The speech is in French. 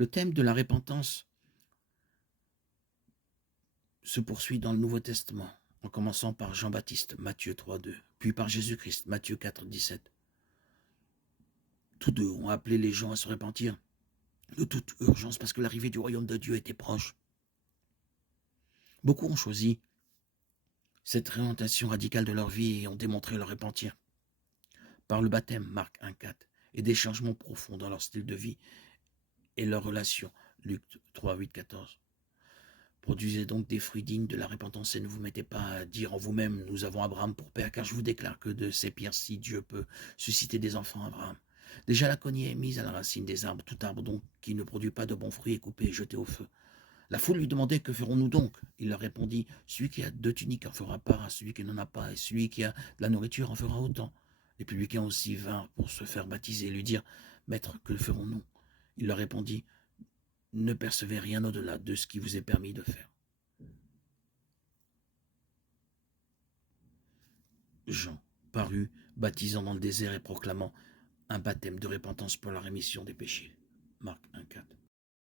Le thème de la repentance se poursuit dans le Nouveau Testament, en commençant par Jean-Baptiste, Matthieu 3,2, puis par Jésus-Christ, Matthieu 4,17. Tous deux ont appelé les gens à se repentir de toute urgence parce que l'arrivée du royaume de Dieu était proche. Beaucoup ont choisi cette réorientation radicale de leur vie et ont démontré leur repentir par le baptême, Marc 1,4, et des changements profonds dans leur style de vie et leurs relations, Luc 3,8-14. Produisez donc des fruits dignes de la repentance et ne vous mettez pas à dire en vous-même, nous avons Abraham pour père, car je vous déclare que de ces pierres-ci, Dieu peut susciter des enfants à Abraham. Déjà la cognée est mise à la racine des arbres, tout arbre donc qui ne produit pas de bons fruits est coupé et jeté au feu. La foule lui demandait, que ferons-nous donc? Il leur répondit, celui qui a 2 tuniques en fera part à celui qui n'en a pas, et celui qui a de la nourriture en fera autant. Les publicains aussi vinrent pour se faire baptiser et lui dire, Maître, que ferons-nous? Il leur répondit, ne percevez rien au-delà de ce qui vous est permis de faire. Jean parut, baptisant dans le désert et proclamant un baptême de repentance pour la rémission des péchés. Marc 1,4.